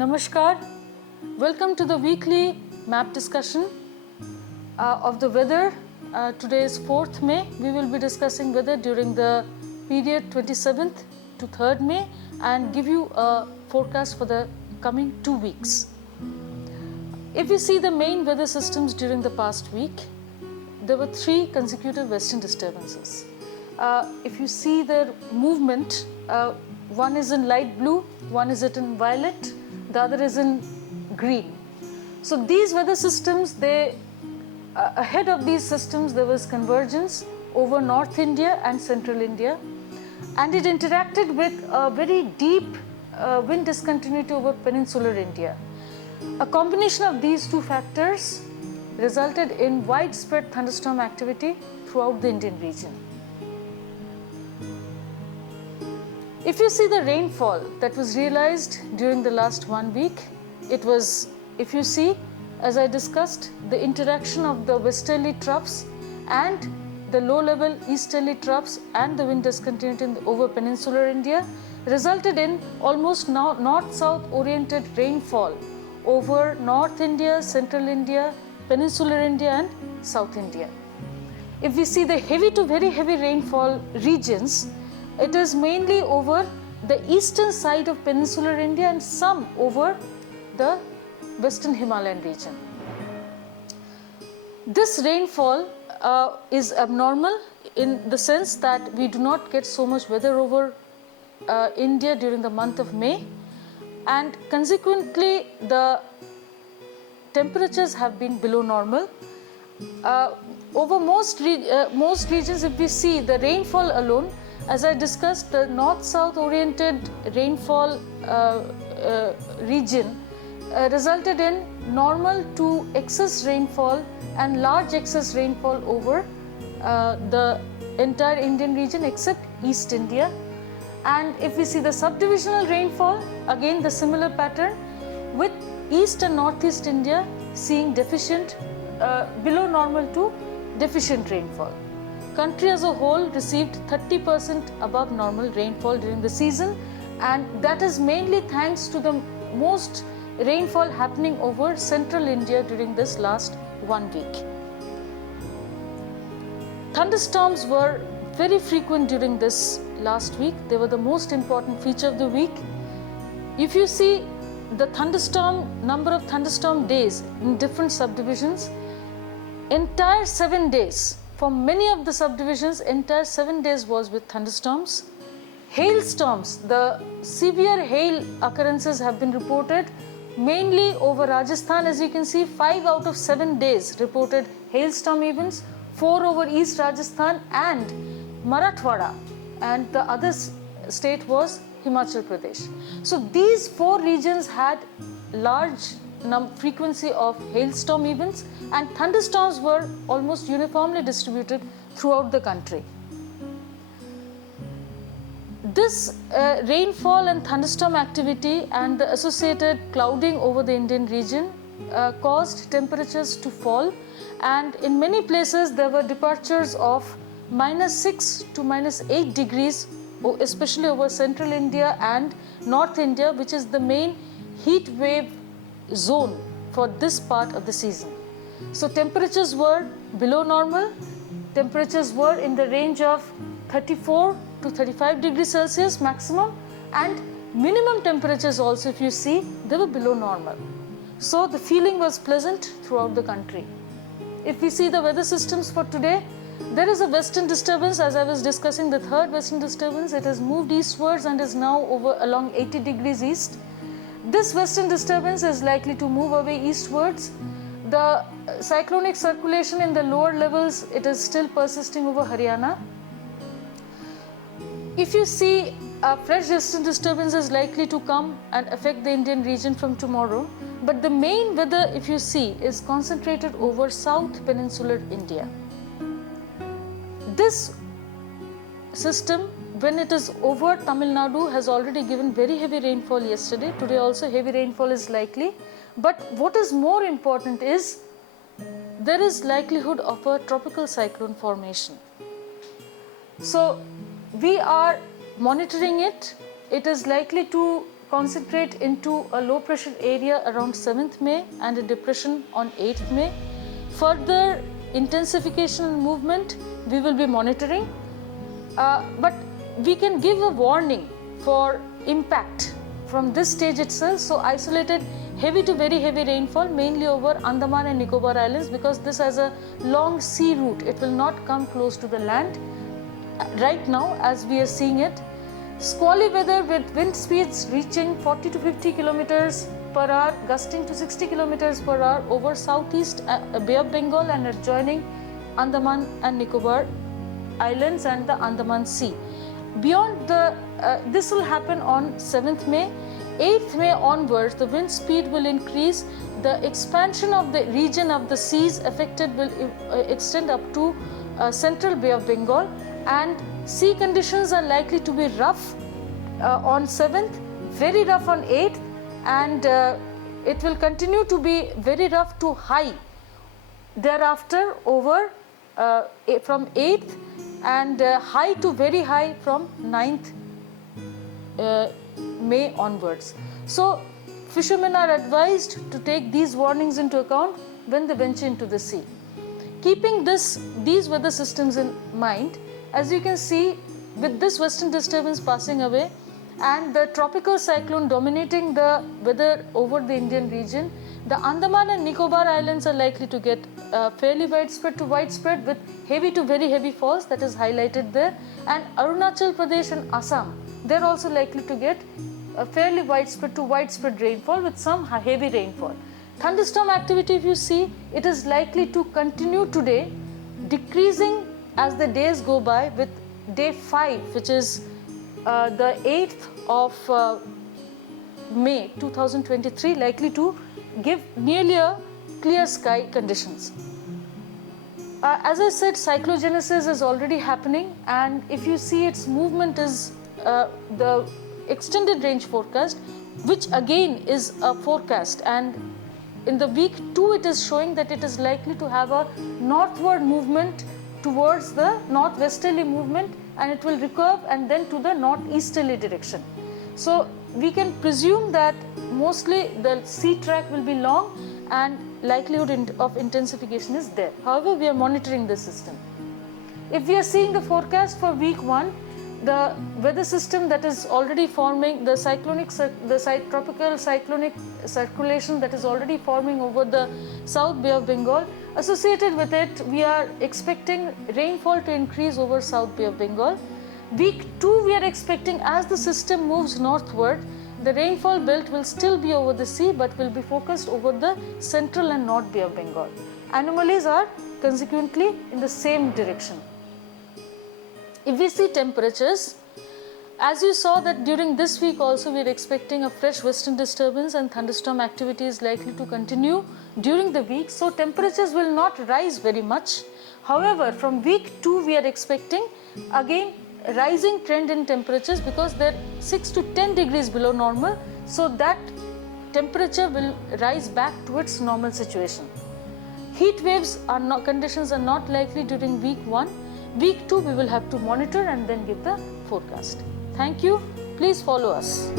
Namaskar. Welcome to the weekly map discussion of the weather. Today is 4th May. We will be discussing weather during the period 27th to 3rd May and give you a forecast for the coming 2 weeks. If we see the main weather systems during the past week, there were 3 consecutive western disturbances. If you see their movement, one is in light blue, one is in violet, the other is in green. So these weather systems, ahead of these systems there was convergence over North India and Central India, and it interacted with a very deep wind discontinuity over peninsular India. A combination of these 2 factors resulted in widespread thunderstorm activity throughout the Indian region. If you see the rainfall that was realized during the last 1 week, it was, if you see, as I discussed, the interaction of the westerly troughs and the low-level easterly troughs and the wind discontinuity over peninsular India resulted in almost north-south oriented rainfall over North India, Central India, peninsular India and South India. If we see the heavy to very heavy rainfall regions, it is mainly over the eastern side of peninsular India and some over the western Himalayan region. This rainfall is abnormal in the sense that we do not get so much weather over India during the month of May, and consequently the temperatures have been below normal. Over most regions, if we see the rainfall alone, as I discussed, the north-south oriented rainfall region resulted in normal to excess rainfall and large excess rainfall over the entire Indian region except East India. And if we see the subdivisional rainfall, again the similar pattern, with East and Northeast India seeing deficient, below normal to deficient rainfall. Country as a whole received 30% above normal rainfall during the season, and that is mainly thanks to the most rainfall happening over Central India during this last 1 week. Thunderstorms were very frequent during this last week. They were the most important feature of the week. If you see the number of thunderstorm days in different subdivisions, entire 7 days, for many of the subdivisions, entire 7 days was with thunderstorms. Hailstorms, the severe hail occurrences have been reported mainly over Rajasthan. As you can see, 5 out of 7 days reported hailstorm events, 4 over East Rajasthan and Marathwada, and the other state was Himachal Pradesh. So these 4 regions had large frequency of hailstorm events, and thunderstorms were almost uniformly distributed throughout the country. This rainfall and thunderstorm activity and the associated clouding over the Indian region caused temperatures to fall, and in many places there were departures of -6 to -8 degrees, especially over Central India and North India, which is the main heat wave zone for this part of the season. So temperatures were below normal. Temperatures were in the range of 34 to 35 degrees Celsius maximum, and minimum temperatures also, if you see, they were below normal. So the feeling was pleasant throughout the country. If we see the weather systems for today, there is a western disturbance. As I was discussing, the 3rd western disturbance, it has moved eastwards and is now over along 80 degrees east. This western disturbance is likely to move away eastwards. The cyclonic circulation in the lower levels, it is still persisting over Haryana. If you see, a fresh western disturbance is likely to come and affect the Indian region from tomorrow, but the main weather, if you see, is concentrated over South Peninsular India. This system, when it is over Tamil Nadu, has already given very heavy rainfall yesterday. Today also heavy rainfall is likely. But what is more important is there is likelihood of a tropical cyclone formation. So we are monitoring it. It is likely to concentrate into a low pressure area around 7th May and a depression on 8th May. Further intensification and movement we will be monitoring, but we can give a warning for impact from this stage itself. So isolated heavy to very heavy rainfall mainly over Andaman and Nicobar Islands, because this has a long sea route. It will not come close to the land right now as we are seeing it. Squally weather with wind speeds reaching 40 to 50 kilometers per hour, gusting to 60 kilometers per hour over southeast Bay of Bengal and adjoining Andaman and Nicobar Islands and the Andaman Sea. Beyond the, this will happen on 7th May. 8th May onwards, the wind speed will increase. The expansion of the region of the seas affected will extend up to central Bay of Bengal, and sea conditions are likely to be rough on 7th, very rough on 8th, and it will continue to be very rough to high thereafter over from 8th, and high to very high from 9th May onwards. So fishermen are advised to take these warnings into account when they venture into the sea. Keeping these weather systems in mind, as you can see, with this western disturbance passing away and the tropical cyclone dominating the weather over the Indian region, the Andaman and Nicobar Islands are likely to get fairly widespread to widespread with heavy to very heavy falls, that is highlighted there, and Arunachal Pradesh and Assam, they're also likely to get a fairly widespread to widespread rainfall with some heavy rainfall. Thunderstorm activity, if you see, it is likely to continue today, decreasing as the days go by, with day 5, which is the 8th of May 2023, likely to give nearly a clear sky conditions. As I said, cyclogenesis is already happening, and if you see its movement is the extended range forecast, which again is a forecast, and in the week 2 it is showing that it is likely to have a northward movement towards the northwesterly movement, and it will recurve and then to the northeasterly direction. So we can presume that mostly the sea track will be long and likelihood of intensification is there. However, we are monitoring the system. If we are seeing the forecast for week 1, the weather system that is already forming, the tropical cyclonic circulation that is already forming over the South Bay of Bengal, associated with it, we are expecting rainfall to increase over South Bay of Bengal. Week 2, we are expecting, as the system moves northward, the rainfall belt will still be over the sea but will be focused over the central and north Bay of Bengal. Anomalies are consequently in the same direction. If we see temperatures, as you saw that during this week also we are expecting a fresh western disturbance and thunderstorm activity is likely to continue during the week. So temperatures will not rise very much. However, from week 2 we are expecting again rising trend in temperatures, because they're 6 to 10 degrees below normal. So that temperature will rise back to its normal situation. Heat waves conditions are not likely during week 1. Week 2 we will have to monitor and then give the forecast. Thank you. Please follow us.